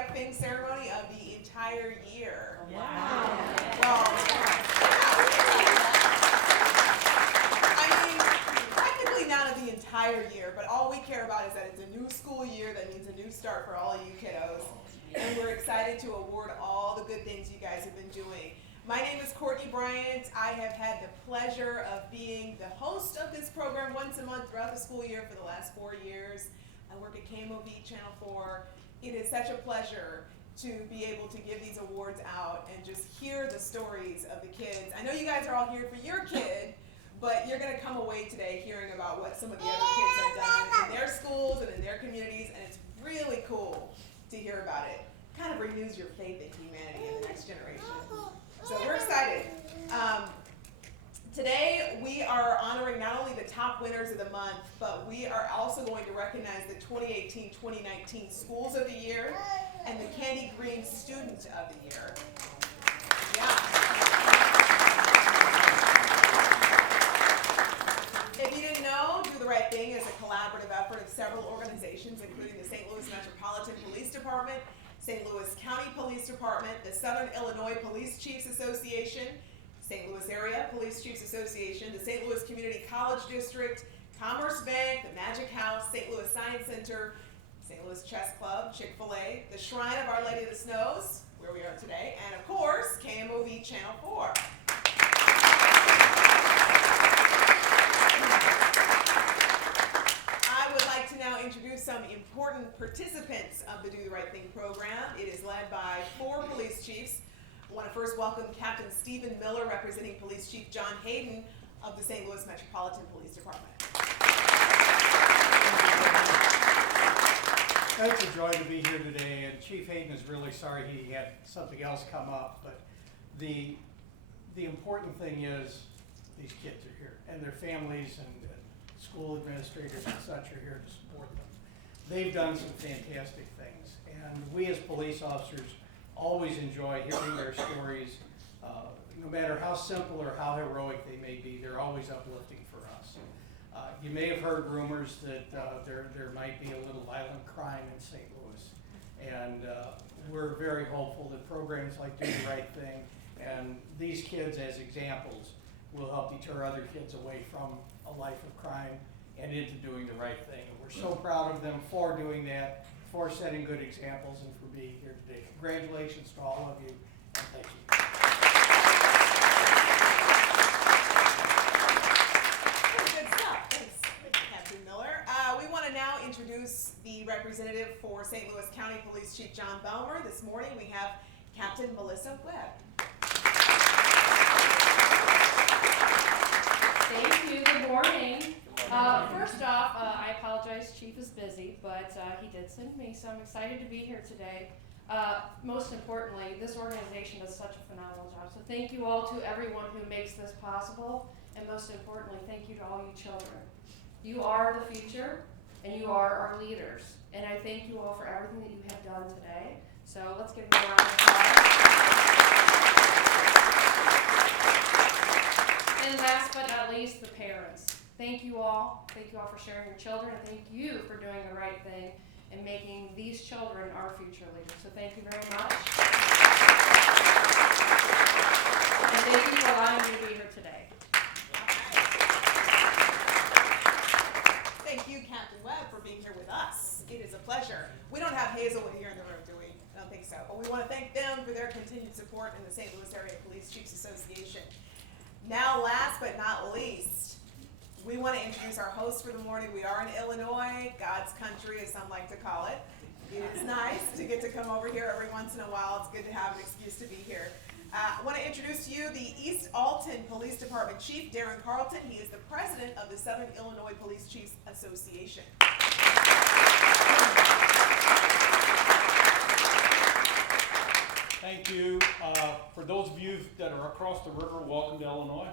right thing ceremony of the entire year. Wow. Well, I mean, technically not of the entire year, but all we care about is that it's a new school year. That means a new start for all of you kiddos. And we're excited to award all the good things you guys have been doing. My name is Courtney Bryant. I have had the pleasure of being the host of this program once a month throughout the school year for the last 4 years. I work at KMOV Channel 4. It is such a pleasure to be able to give these awards out and just hear the stories of the kids. I know you guys are all here for your kid, but you're going to come away today hearing about what some of the other kids have done in their schools and in their communities, and it's really cool to hear about it. Kind of renews your faith in humanity in the next generation. So we're excited. Today we are honoring not only the top winners of the month, but we are also going to recognize the 2018-2019 Schools of the Year and the Candy Green Student of the Year. Yeah. If you didn't know, Do the Right Thing is a collaborative effort of several organizations, including the St. Louis Metropolitan Police Department, St. Louis County Police Department, the Southern Illinois Police Chiefs Association, St. Louis Area Police Chiefs Association, the St. Louis Community College District, Commerce Bank, the Magic House, St. Louis Science Center, St. Louis Chess Club, Chick-fil-A, the Shrine of Our Lady of the Snows, where we are today, and of course, KMOV Channel 4. I would like to now introduce some important participants of the Do the Right Thing program. It is led by 4 police chiefs. I want to first welcome Captain Stephen Miller, representing Police Chief John Hayden of the St. Louis Metropolitan Police Department. It's a joy to be here today, and Chief Hayden is really sorry he had something else come up, but the important thing is these kids are here, and their families and school administrators and such are here to support them. They've done some fantastic things, and we as police officers always enjoy hearing their stories. No matter how simple or how heroic they may be, they're always uplifting for us. You may have heard rumors that there might be a little violent crime in St. Louis, and we're very hopeful that programs like Do the Right Thing and these kids as examples will help deter other kids away from a life of crime and into doing the right thing. And we're so proud of them for doing that, for setting good examples, and for being here today. Congratulations to all of you, and thank you. Good stuff. Thanks, Captain Miller. We want to now introduce the representative for St. Louis County Police Chief John Belmer. This morning we have Captain Melissa Webb. Thank you. Good morning. First off, I apologize. Chief is busy, but he did send me, so I'm excited to be here today. Most importantly, this organization does such a phenomenal job. So thank you all to everyone who makes this possible, and most importantly, thank you to all you children. You are the future, and you are our leaders. And I thank you all for everything that you have done today. So let's give them a round of applause. And last but not least, the parents. Thank you all. Thank you all for sharing your children, and thank you for doing the right thing and making these children our future leaders. So thank you very much. And thank you for allowing me to be here today. Thank you, Captain Webb, for being here with us. It is a pleasure. We don't have Hazelwood here in the room, do we? I don't think so. But we want to thank them for their continued support in the St. Louis Area Police Chiefs Association. Now, last but not least, we want to introduce our host for the morning. We are in Illinois, God's country, as some like to call it. It is nice to get to come over here every once in a while. It's good to have an excuse to be here. I want to introduce to you the East Alton Police Department Chief, Darren Carlton. He is the president of the Southern Illinois Police Chiefs Association. Thank you. For those of you that are across the river, welcome to Illinois.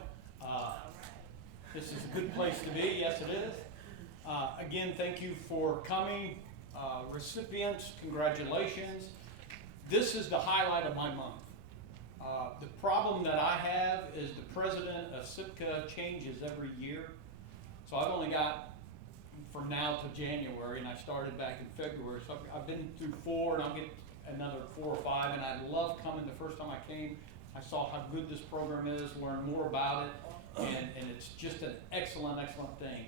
This is a good place to be. Yes, it is. Again, thank you for coming. Recipients, congratulations. This is the highlight of my month. The problem that I have is the president of SIPCA changes every year. So I've only got from now to January, and I started back in February. So I've been through 4, and another 4 or 5, and I loved coming. The first time I came, I saw how good this program is, learned more about it, and it's just an excellent, excellent thing.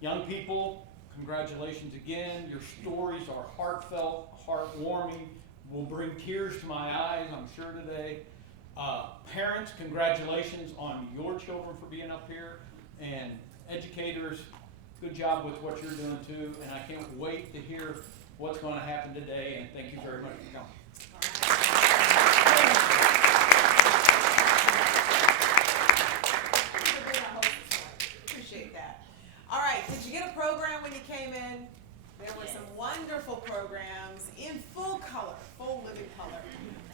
Young people, congratulations again. Your stories are heartfelt, heartwarming, will bring tears to my eyes, I'm sure, today. Parents, congratulations on your children for being up here, and educators, good job with what you're doing too, and I can't wait to hear what's going to happen today, and thank you very much for coming. Appreciate that. All right, did you get a program when you came in? There were some wonderful programs in full color, full living color.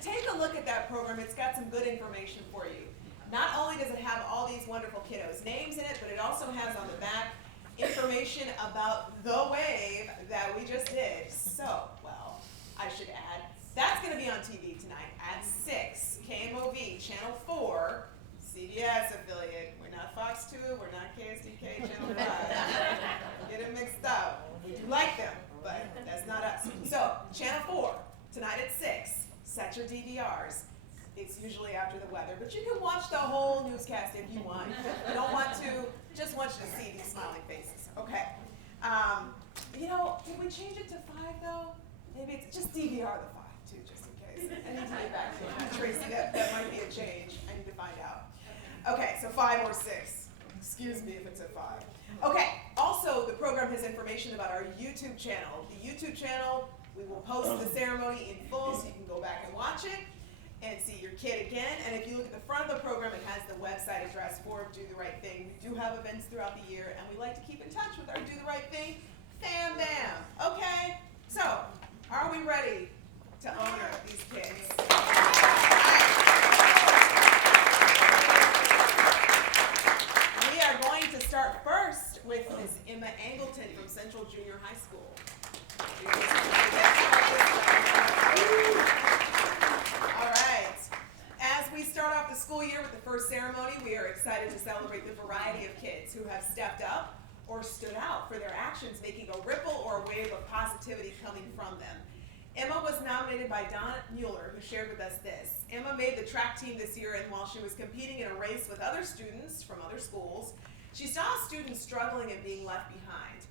Take a look at that program. It's got some good information for you. Not only does it have all these wonderful kiddos' names in it, but it also has on the back information about the wave that we just did. So, well, I should add, that's going to be on TV tonight at 6, KMOV, Channel 4, CBS affiliate. We're not Fox 2, we're not KSDK, Channel 5. Get it mixed up. We do like them, but that's not us. So, Channel 4, tonight at 6. Set your DVRs. It's usually after the weather, but you can watch the whole newscast if you want. If you don't want to, just want you to see these smiling faces. Okay. You know, did we change it to 5 though? Maybe it's just DVR the 5 too, just in case. I need to get back to you, Tracy. That might be a change. I need to find out. Okay, so 5 or 6. Excuse me if it's a 5. Okay. Also, the program has information about our YouTube channel. The YouTube channel, we will post the ceremony in full, so you can go back and watch it and see your kid again. And if you look at the front of the program, it has the website address for Do the Right Thing. We do have events throughout the year, and we like to keep in touch with our Do the Right Thing fam bam. Okay? So, are we ready to honor these kids? We are going to start first with Ms. Emma Angleton from Central Junior High School. All right. As we start off the school year with the first ceremony, we are excited to celebrate the variety of kids who have stepped up or stood out for their actions, making a ripple or a wave of positivity coming from them. Emma was nominated by Don Mueller, who shared with us this. Emma made the track team this year, and while she was competing in a race with other students from other schools, she saw a student struggling and being left behind.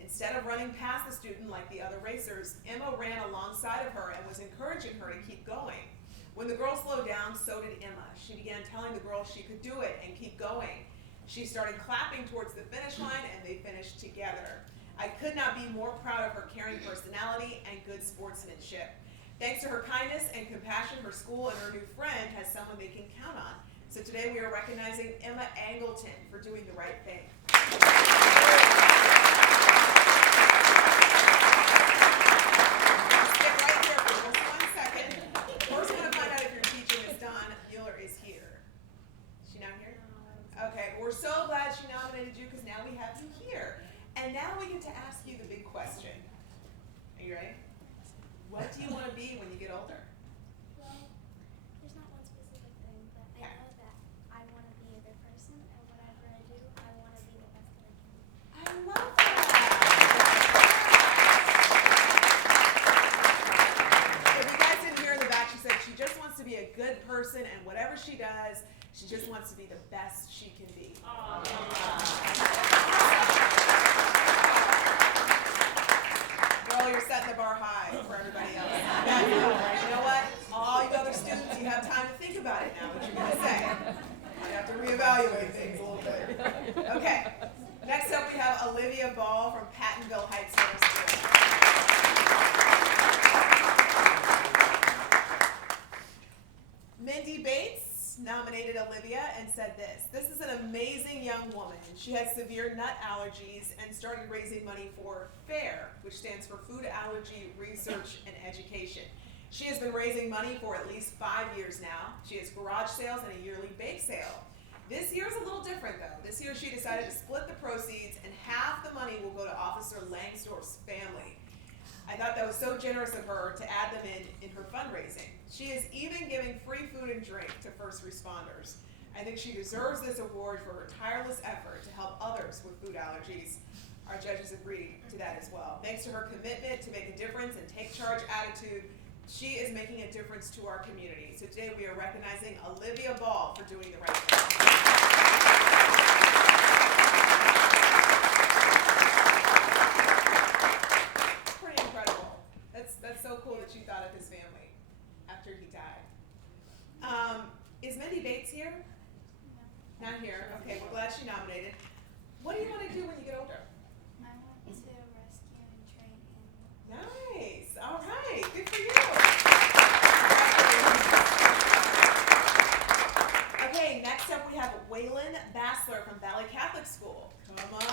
Instead of running past the student like the other racers, Emma ran alongside of her and was encouraging her to keep going. When the girl slowed down, so did Emma. She began telling the girl she could do it and keep going. She started clapping towards the finish line, and they finished together. I could not be more proud of her caring personality and good sportsmanship. Thanks to her kindness and compassion, her school and her new friend has someone they can count on. So today we are recognizing Emma Angleton for doing the right thing. Stick right there for just 1 second. First, I want to find out if your teacher, Ms. Dawn Mueller, is here. Is she not here? Okay, we're so glad she nominated you because now we have you here. And now we get to ask you the big question. Are you ready? What do you want to be when you get older? Well, there's not one specific thing, but I know that I want to be a good person, and whatever I do, I want to be the best that I can be. I love that. If you guys didn't hear in the back, she said she just wants to be a good person, and whatever she does, she just wants to be the best she can be. Girl, you're setting the bar high for everybody else. You know what? All you other students, you have time to think about it now, what you're going to say. You have to reevaluate things a little bit. Okay. Next up, we have Olivia Ball from Pattonville Heights Middle School. Mindy Bates nominated Olivia and said this. This is an amazing young woman. She has severe nut allergies and started raising money for FAIR, which stands for Food Allergy Research and Education. She has been raising money for at least 5 years now. She has garage sales and a yearly bake sale. This year is a little different though. This year she decided to split the proceeds, and half the money will go to Officer Langsdorf's family. I thought that was so generous of her to add them in her fundraising. She is even giving free food and drink to first responders. I think she deserves this award for her tireless effort to help others with food allergies. Our judges agreed to that as well. Thanks to her commitment to make a difference and take charge attitude, She is making a difference to our community. So today we are recognizing Olivia Ball for doing the right thing. Pretty incredible. That's so cool that you thought of his family after he died. Is Mindy Bates here? No. Not here. Okay, we're glad she nominated. What do you want to do when you get older? I want to rescue and train animals. Nice. All right. Good for you. Okay, next up we have Waylon Bassler from Valley Catholic School. Come on up.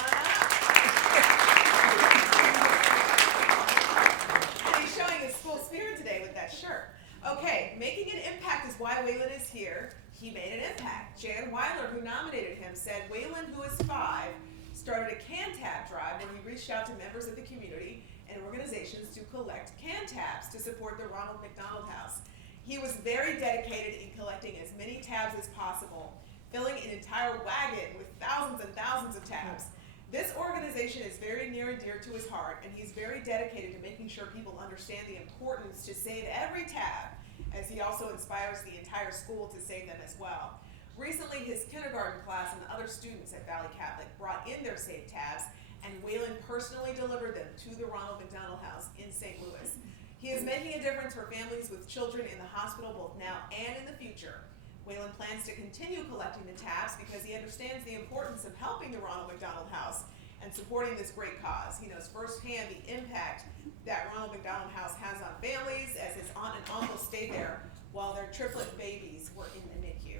And he's showing his school spirit today with that shirt. Okay, making an impact is why Waylon is here. He made an impact. Jan Weiler, who nominated him, said Waylon, who is 5, started a can tab drive where he reached out to members of the community and organizations to collect can tabs to support the Ronald McDonald House. He was very dedicated in collecting as many tabs as possible, filling an entire wagon with thousands and thousands of tabs. This organization is very near and dear to his heart, and he's very dedicated to making sure people understand the importance to save every tab, as he also inspires the entire school to save them as well. Recently, his kindergarten class and other students at Valley Catholic brought in their saved tabs, and Waylon personally delivered them to the Ronald McDonald House in St. Louis. He is making a difference for families with children in the hospital both now and in the future. Waylon plans to continue collecting the tabs because he understands the importance of helping the Ronald McDonald House and supporting this great cause. He knows firsthand the impact that Ronald McDonald House has on families, as his aunt and uncle stayed there while their triplet babies were in the NICU.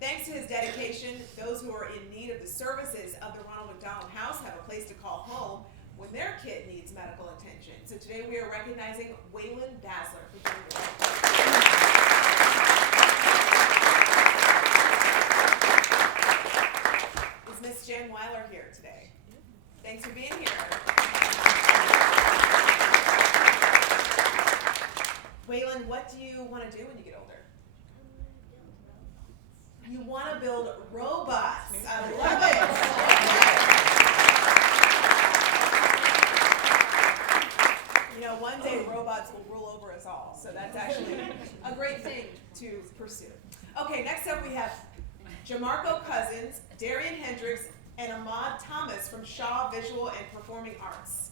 Thanks to his dedication, those who are in need of the services of the Ronald McDonald House have a place to call home when their kid needs medical attention. So today we are recognizing Waylon Bassler for doing the right thing. Is Miss Jan Weiler here today? Thanks for being here. Waylon, what do you want to do when you get older? You want to build robots. I love it. You know, one day robots will rule over us all. So that's actually a great thing to pursue. Okay, next up we have Jamarco Cousins, Darian Hendricks, and Ahmad Thomas from Shaw Visual and Performing Arts.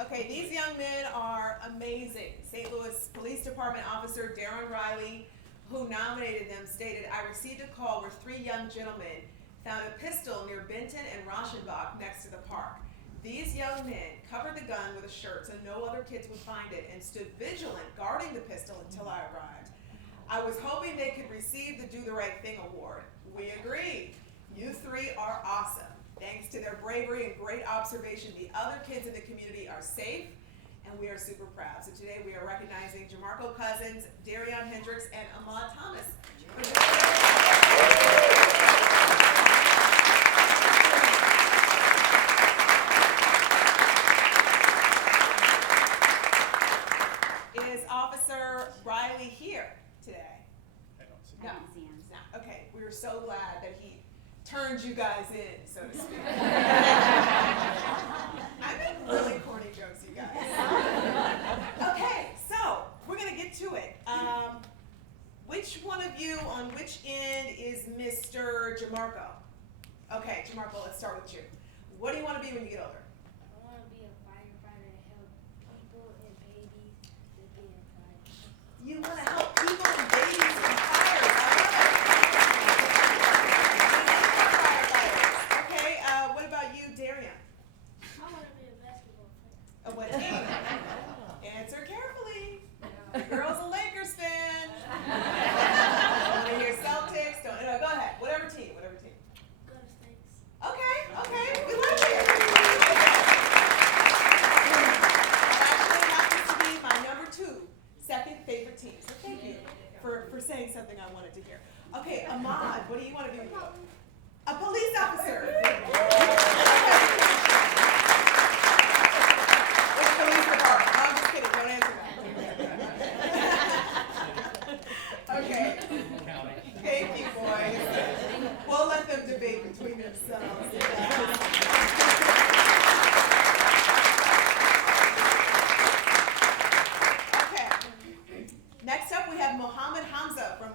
Okay, these young men are amazing. St. Louis Police Department Officer Darren Riley, who nominated them, stated, "I received a call where 3 young gentlemen found a pistol near Benton and Rauschenbach next to the park. These young men covered the gun with a shirt so no other kids would find it and stood vigilant guarding the pistol until I arrived. I was hoping they could receive the Do the Right Thing award. We agree. You 3 are awesome. Thanks to their bravery and great observation, the other kids in the community are safe, and we are super proud." So today we are recognizing Jamarco Cousins, Darian Hendricks, and Ahmad Thomas. Is Officer Riley here today? I don't see. No. He's No. Okay, we were so glad that he turned you guys in, so to speak. I make really corny jokes, you guys. Okay, so we're gonna get to it. Which one of you on which end is Mr. Jamarco? Okay, Jamarco, let's start with you. What do you want to be when you get older? I want to be a firefighter to help people and babies that get in fires. You want to help people and babies in fires. I love it. Okay, what about you, Darian? I want to be a basketball player. What team? Answer carefully. The girl's a Lakers fan. Want to hear Celtics? Don't. No, go ahead. Whatever team. Go to States. Okay. We like it. That actually happens to be my number 2 second favorite team. So thank you for saying something I wanted to hear. Okay, Ahmad, what do you want to be? A police officer. Which police department? No, I'm just kidding. Don't answer that. Okay. Thank you, boys. We'll let them debate between themselves.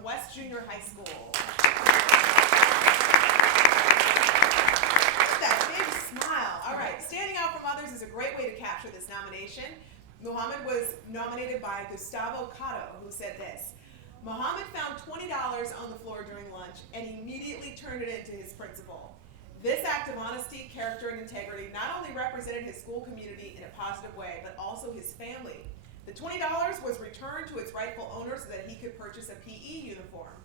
West Junior High School. That big smile. All right, standing out from others is a great way to capture this nomination. Muhammad was nominated by Gustavo Cotto, who said this: Muhammad found $20 on the floor during lunch and immediately turned it in to his principal. This act of honesty, character, and integrity not only represented his school community in a positive way, but also his family. The $20 was returned to its rightful owner so that he could purchase a PE uniform.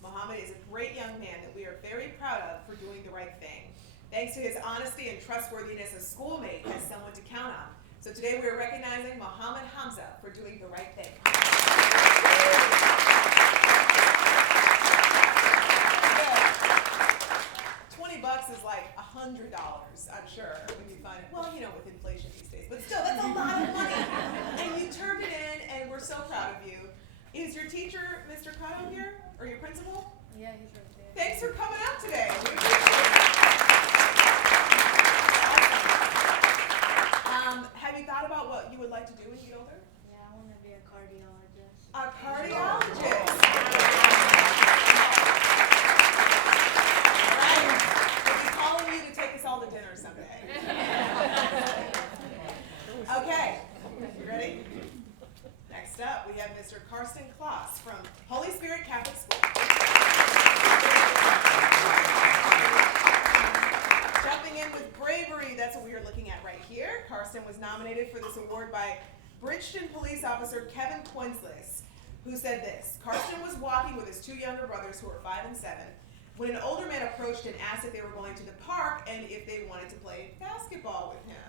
Muhammad is a great young man that we are very proud of for doing the right thing. Thanks to his honesty and trustworthiness, a schoolmate has someone to count on. So today we are recognizing Muhammad Hamza for doing the right thing. $20 is like $100, I'm sure, when you find it. Well, you know, with inflation these days, but still, that's a lot of money. And you turned it in, and we're so proud of you. Is your teacher, Mr. Cotto, here, or your principal? Yeah, he's right there. Thanks for coming out today. We appreciate it. Have you thought about what you would like to do when you get older? Yeah, I want to be a cardiologist. A cardiologist. All right. We'll be calling you to take us all to dinner someday. Okay. You ready? Next up, we have Mr. Karsten Kloss from Holy Spirit Catholic School. Jumping in with bravery, that's what we are looking at right here. Karsten was nominated for this award by Bridgeton Police Officer Kevin Quinsless, who said this: Karsten was walking with his two younger brothers, who are 5 and 7, when an older man approached and asked if they were going to the park and if they wanted to play basketball with him.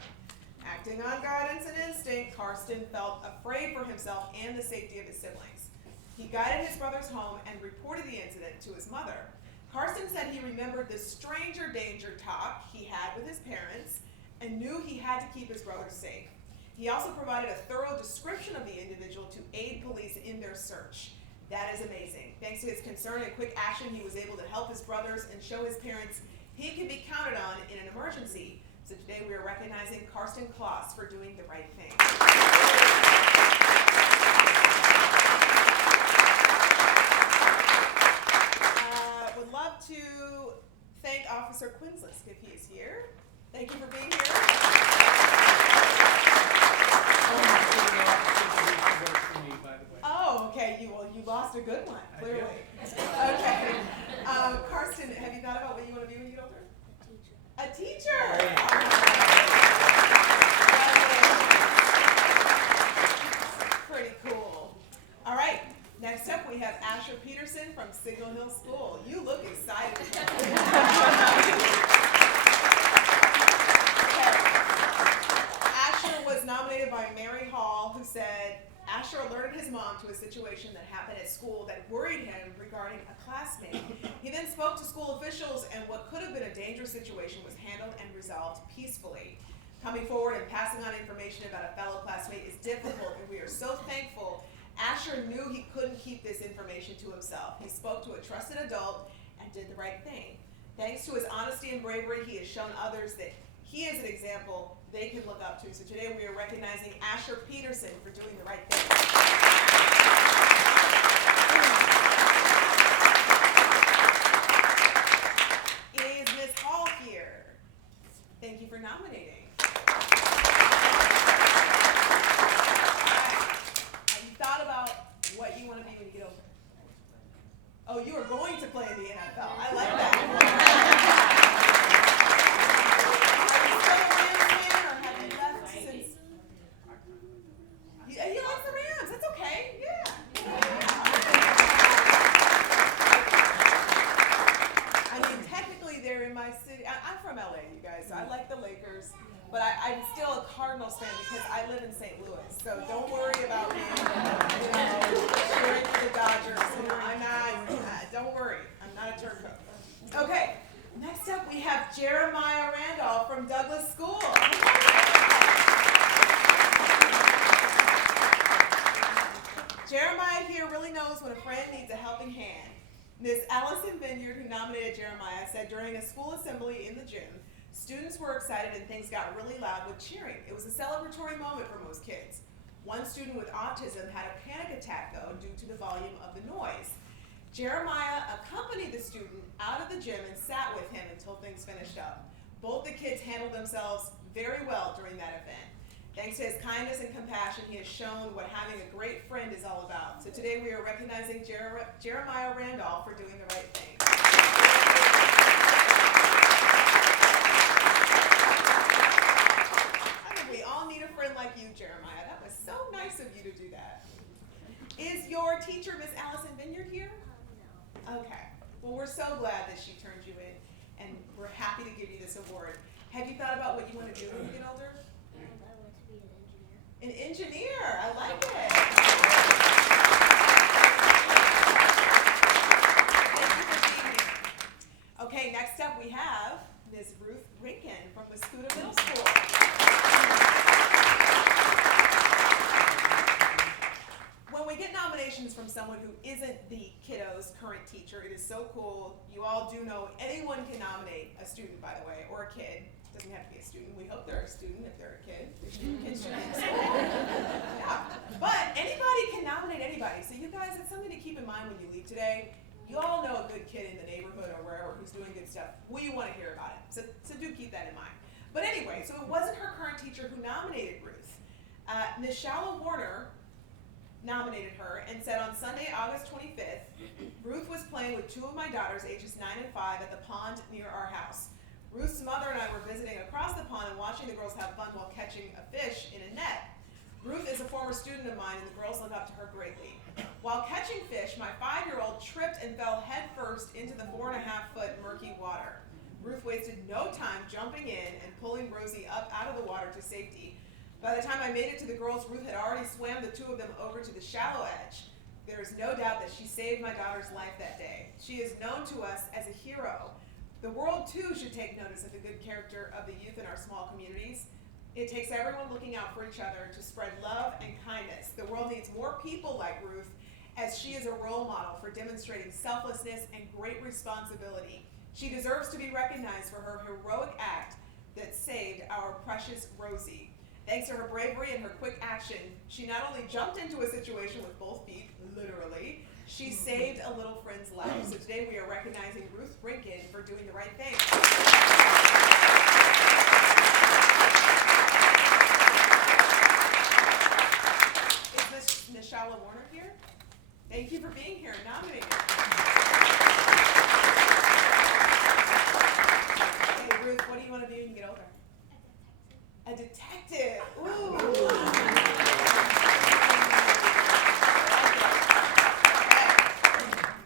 Acting on guidance and instinct, Karsten felt afraid for himself and the safety of his siblings. He guided his brothers home and reported the incident to his mother. Karsten said he remembered the stranger danger talk he had with his parents and knew he had to keep his brothers safe. He also provided a thorough description of the individual to aid police in their search. That is amazing. Thanks to his concern and quick action, he was able to help his brothers and show his parents he could be counted on in an emergency. So today we are recognizing Karsten Kloss for doing the right thing. Would love to thank Officer Quinsless if he is here. Thank you for being here. Oh, okay. You lost a good one, clearly. Okay. Karsten, have you thought about what you want to be when you get older? A teacher. A teacher. Pretty cool. All right. Next up, we have Asher Peterson from Signal Hill School. You look excited. Asher was nominated by Mary Hall, who said Asher alerted his mom to a situation that happened at school that worried him regarding a classmate. He then spoke to school officials, and what could have been a dangerous situation was handled and resolved peacefully. Coming forward and passing on information about a fellow classmate is difficult, and we are so thankful. Asher knew he couldn't keep this information to himself. He spoke to a trusted adult and did the right thing. Thanks to his honesty and bravery, he has shown others that he is an example they can look up to. So today we are recognizing Asher Peterson for doing the right thing. Is Ms. Hall here? Thank you for nominating. What you want to be when you get older? Oh, you are going to play in the NFL. I like that. Are you still a Rams fan, or have you left since? He likes the Rams. That's okay. Yeah. I mean, technically they're in my city. I'm from LA, you guys, so I like the Lakers. But I'm still a Cardinals fan because I live in St. Louis. So don't worry about me, cheering for the Dodgers. I'm not, don't worry, I'm not a turncoat. Okay, next up we have Jeremiah Randolph from Douglas School. Jeremiah here really knows when a friend needs a helping hand. Ms. Allison Vineyard, who nominated Jeremiah, said during a school assembly in the gym, students were excited and things got really loud with cheering. It was a celebratory moment for most kids. One student with autism had a panic attack, though, due to the volume of the noise. Jeremiah accompanied the student out of the gym and sat with him until things finished up. Both the kids handled themselves very well during that event. Thanks to his kindness and compassion, he has shown what having a great friend is all about. So today we are recognizing Jeremiah Randolph for doing the right thing. I think we all need a friend like you, Jeremiah. That was so nice of you to do that. Is your teacher, Miss Allison Vineyard, here? No. Okay. Well, we're so glad that she turned you in, and we're happy to give you this award. Have you thought about what you want to do when you get older? I want to be an engineer. An engineer. I like it. Thank you for being here. Okay, next up we have Ms. Ruth Rinkin from Wascuda Middle School. When we get nominations from someone who isn't the kiddo's current teacher, it is so cool. You all do know anyone can nominate a student, by the way, or a kid. Doesn't have to be a student. We hope they're a student if they're a kid. Kids should be in school. Yeah. But anybody can nominate anybody. So you guys, it's something to keep in mind when you leave today. You all know a good kid in the neighborhood or wherever who's doing good stuff. We want to hear about it. So do keep that in mind. But anyway, so it wasn't her current teacher who nominated Ruth. Ms. Shallow Warner nominated her and said on Sunday, August 25th, Ruth was playing with two of my daughters, ages 9 and 5, at the pond near our house. Ruth's mother and I were visiting across the pond and watching the girls have fun while catching a fish in a net. Ruth is a former student of mine and the girls look up to her greatly. While catching fish, my 5-year-old tripped and fell headfirst into the 4.5-foot murky water. Ruth wasted no time jumping in and pulling Rosie up out of the water to safety. By the time I made it to the girls, Ruth had already swam the two of them over to the shallow edge. There is no doubt that she saved my daughter's life that day. She is known to us as a hero. The world, too, should take notice of the good character of the youth in our small communities. It takes everyone looking out for each other to spread love and kindness. The world needs more people like Ruth, as she is a role model for demonstrating selflessness and great responsibility. She deserves to be recognized for her heroic act that saved our precious Rosie. Thanks to her bravery and her quick action, she not only jumped into a situation with both feet, literally, she saved a little friend's life. So today we are recognizing Ruth Rinkin for doing the right thing. Is Ms. Shallow Warner here? Thank you for being here and nominating. Hey Ruth, what do you want to be when you get older? A detective. Ooh.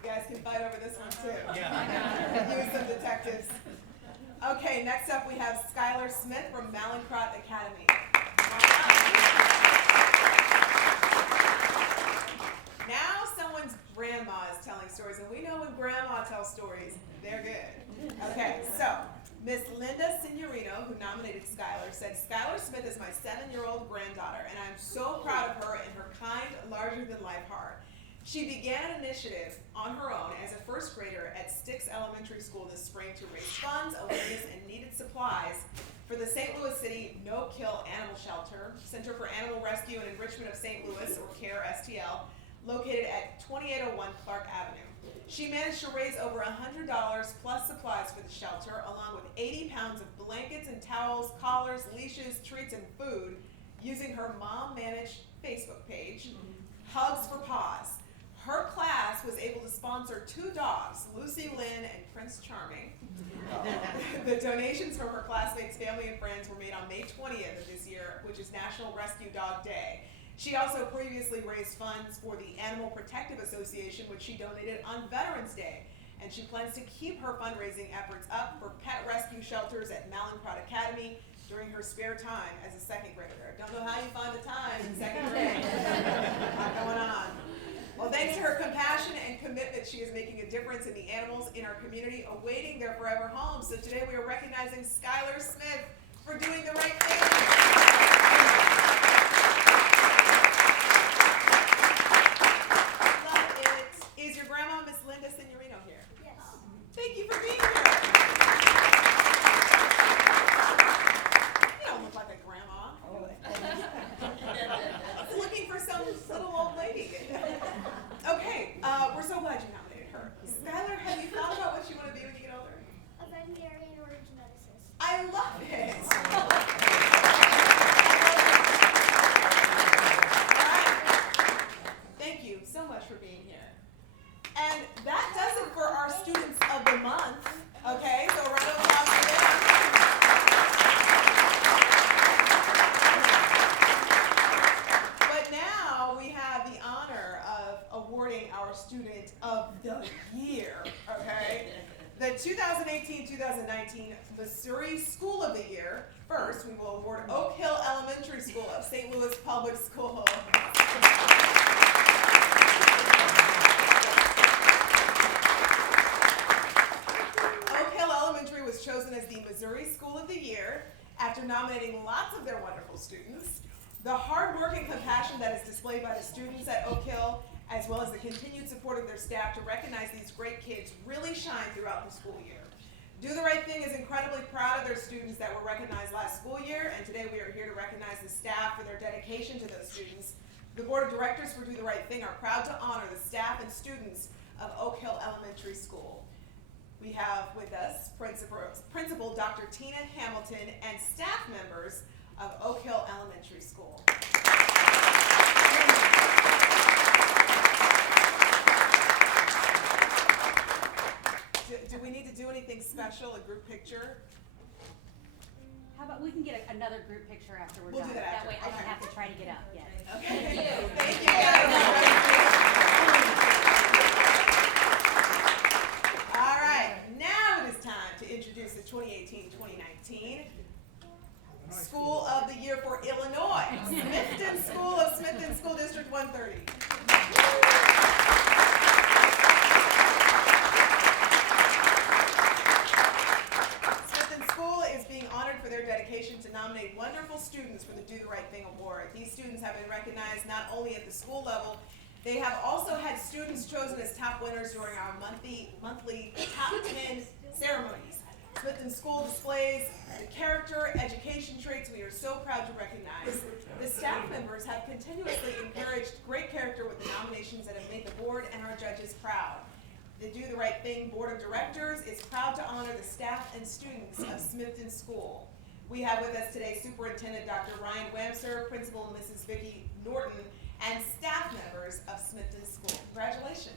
You guys can fight over this one too. Yeah. Use some detectives. Okay, next up we have Skylar Smith from Mallinckrodt Academy. Now someone's grandma is telling stories, and we know when grandma tells stories, they're good. Okay, so Miss Linda Signorino, who nominated Skylar, said, Skylar Smith is my 7-year-old granddaughter, and I'm so proud of her and her kind, larger-than-life heart. She began an initiative on her own as a first grader at Sticks Elementary School this spring to raise funds, awareness, and needed supplies for the St. Louis City No-Kill Animal Shelter, Center for Animal Rescue and Enrichment of St. Louis, or CARE STL, located at 2801 Clark Avenue. She managed to raise over $100 plus supplies for the shelter, along with 80 pounds of blankets and towels, collars, leashes, treats, and food, using her mom-managed Facebook page, Hugs for Paws. Her class was able to sponsor 2 dogs, Lucy Lynn and Prince Charming. The donations from her classmates, family, and friends were made on May 20th of this year, which is National Rescue Dog Day. She also previously raised funds for the Animal Protective Association, which she donated on Veterans Day. And she plans to keep her fundraising efforts up for pet rescue shelters at Mallinckrodt Academy during her spare time as a 2nd grader. Don't know how you find the time in 2nd grade. A lot going on. Well, thanks to her compassion and commitment, she is making a difference in the animals in our community awaiting their forever homes. So today we are recognizing Skylar Smith for doing the right thing. Is your grandma, Miss Linda Signorino, here? Yes. Thank you for being here. You don't look like a grandma. Looking for some little old lady. Okay, we're so glad you nominated her. older. Skylar, have you thought about what you want to be when you get older? A veterinarian or a geneticist. I love it. Thank you so much for being here. And that does it for our students of the month. Okay, so a round of applause for them. But now we have the honor of awarding our student of the year. Okay, the 2018-2019 Missouri School of the Year. First, we will award Oak Hill Elementary School of St. Louis Public Schools. Was chosen as the Missouri School of the Year after nominating lots of their wonderful students. The hard work and compassion that is displayed by the students at Oak Hill, as well as the continued support of their staff to recognize these great kids, really shine throughout the school year. Do the Right Thing is incredibly proud of their students that were recognized last school year, and today we are here to recognize the staff for their dedication to those students. The Board of Directors for Do the Right Thing are proud to honor the staff and students of Oak Hill Elementary School. We have with us Principal Dr. Tina Hamilton and staff members of Oak Hill Elementary School. Do we need to do anything special, a group picture? How about we can get another group picture after we're We'll done. do that after. That way I Okay. don't have to try to get up yet. Okay. Thank you. All right, now it is time to introduce the 2018-2019 School of the Year for Illinois, Smithton School of Smithton School District 130. Smithton School is being honored for their dedication to nominate wonderful students for the Do the Right Thing Award. These students have been recognized not only at the school level, they have also had students chosen as top winners during our monthly top 10 ceremonies. Smithton School displays the character, education traits we are so proud to recognize. The staff members have continuously encouraged great character with the nominations that have made the board and our judges proud. The Do the Right Thing Board of Directors is proud to honor the staff and students of Smithton School. We have with us today Superintendent Dr. Ryan Wamser, Principal Mrs. Vicki Norton, and staff members of Smithton School. Congratulations.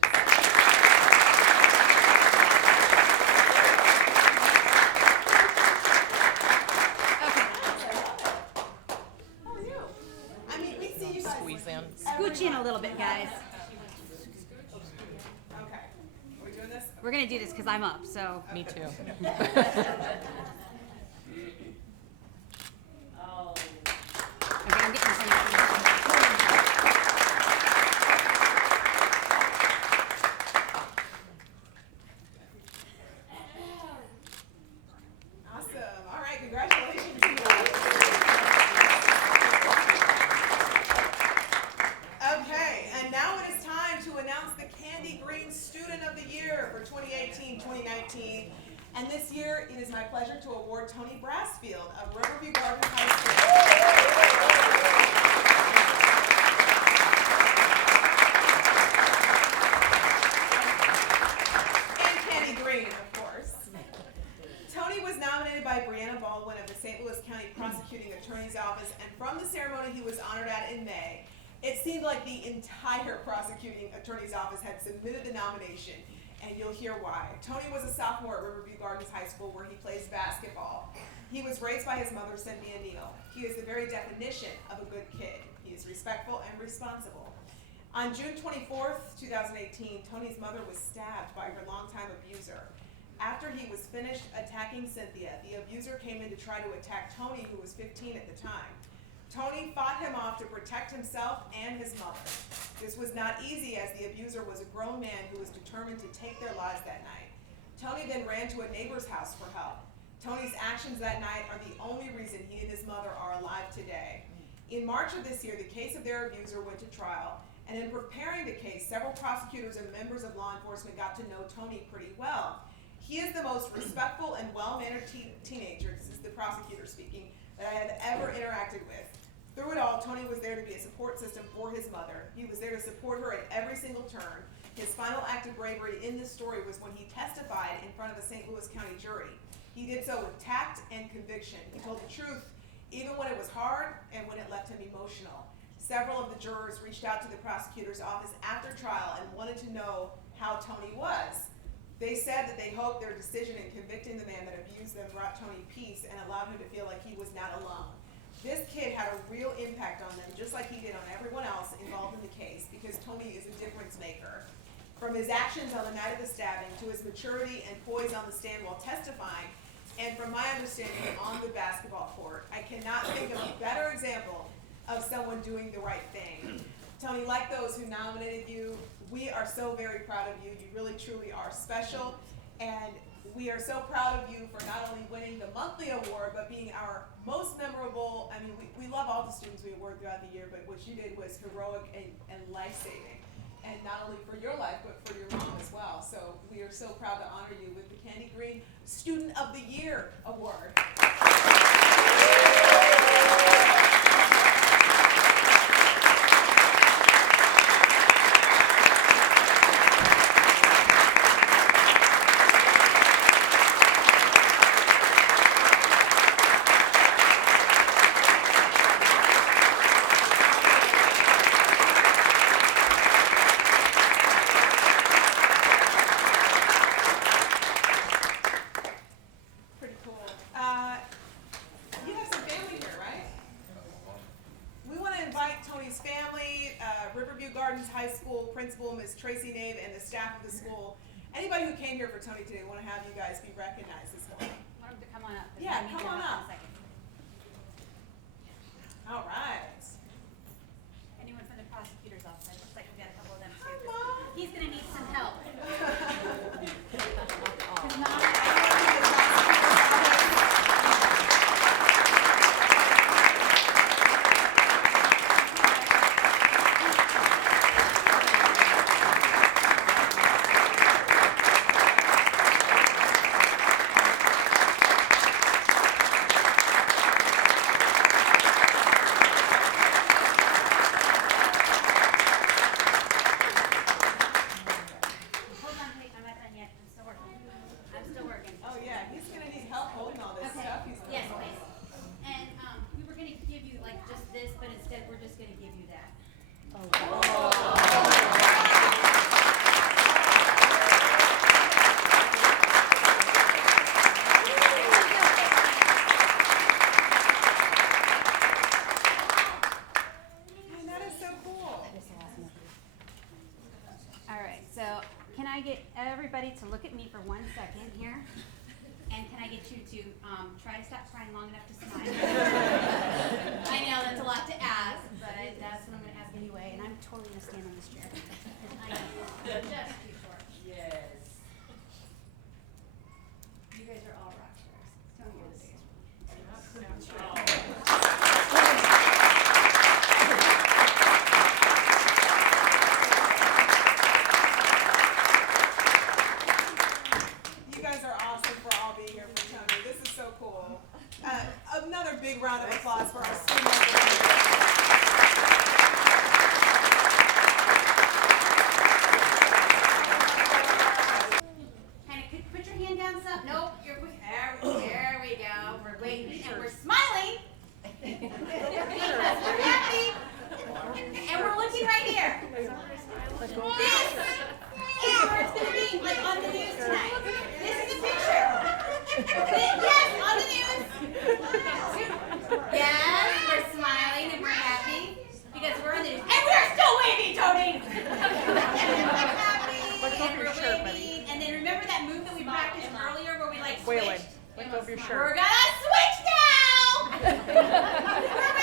How are you? I mean, we see you guys. Squeeze in. Scooch in a little bit, guys. Okay. Are we doing this? We're gonna do this because I'm up, so. Me too. Okay, I'm getting some. Awesome. All right, congratulations. Okay, and now it is time to announce the Candy Green Student of the Year for 2018-2019. And this year, it is my pleasure to award Tony Brassfield of Riverview Garden High School. And Candy Green, of course. Tony was nominated by Brianna Baldwin of the St. Louis County Prosecuting Attorney's Office, and from the ceremony he was honored at in May, it seemed like the entire Prosecuting Attorney's Office had submitted the nomination, and you'll hear why. Tony was a sophomore at Riverview Gardens High School where he plays basketball. He was raised by his mother, Cynthia Neal. He is the very definition of a good kid. He is respectful and responsible. On June 24th, 2018, Tony's mother was stabbed by her longtime abuser. After he was finished attacking Cynthia, the abuser came in to try to attack Tony, who was 15 at the time. Tony fought him off to protect himself and his mother. This was not easy as the abuser was a grown man who was determined to take their lives that night. Tony then ran to a neighbor's house for help. Tony's actions that night are the only reason he and his mother are alive today. In March of this year, the case of their abuser went to trial, and in preparing the case, several prosecutors and members of law enforcement got to know Tony pretty well. He is the most respectful and well-mannered teenager, this is the prosecutor speaking, that I have ever interacted with. Through it all, Tony was there to be a support system for his mother. He was there to support her at every single turn. His final act of bravery in this story was when he testified in front of a St. Louis County jury. He did so with tact and conviction. He told the truth even when it was hard and when it left him emotional. Several of the jurors reached out to the prosecutor's office after trial and wanted to know how Tony was. They said that they hoped their decision in convicting the man that abused them brought Tony peace and allowed him to feel like he was not alone. This kid had a real impact on them, just like he did on everyone else involved in the case, because Tony is a difference maker. From his actions on the night of the stabbing to his maturity and poise on the stand while testifying, and from my understanding on the basketball court, I cannot think of a better example of someone doing the right thing. Tony, like those who nominated you, we are so very proud of you. You really truly are special, and we are so proud of you for not only winning the monthly award, but being our most memorable. I mean, we love all the students we award throughout the year, but what you did was heroic and life-saving. And not only for your life, but for your mom as well. So we are so proud to honor you with the Candy Green Student of the Year Award. Principal, Ms. Tracy Nave, and the staff of the school. Anybody who came here for Tony today, want to have you guys be recognized this morning. Want him to come on up. Yeah, come on up. In a second. All right. Anyone from the prosecutor's office? Looks like we got a couple of them too. Hi, Mom. He's gonna need some help. Everybody to look at me for 1 second here. And can I get you to try to stop crying long enough to smile? I know that's a lot to ask, but that's what I'm going to ask anyway. And I'm totally going to stand on this chair. I am just too short. Yes. You guys are all rock stars. Tell me you're the biggest one. Another big round of applause for our students. Kind of put your hand down some. Nope. There we go. We're waiting and we're smiling. Because we're happy. And we're looking right here. This is where it's going to be, like on the news tonight. This is a picture. Yes, on the news. Yes, we're smiling and we're happy because we're on the news. And we're still waving, Tony! And we're happy and we're waving. And then remember that move that we practiced earlier where we like switched? Let go of your shirt. We're gonna switch now! We're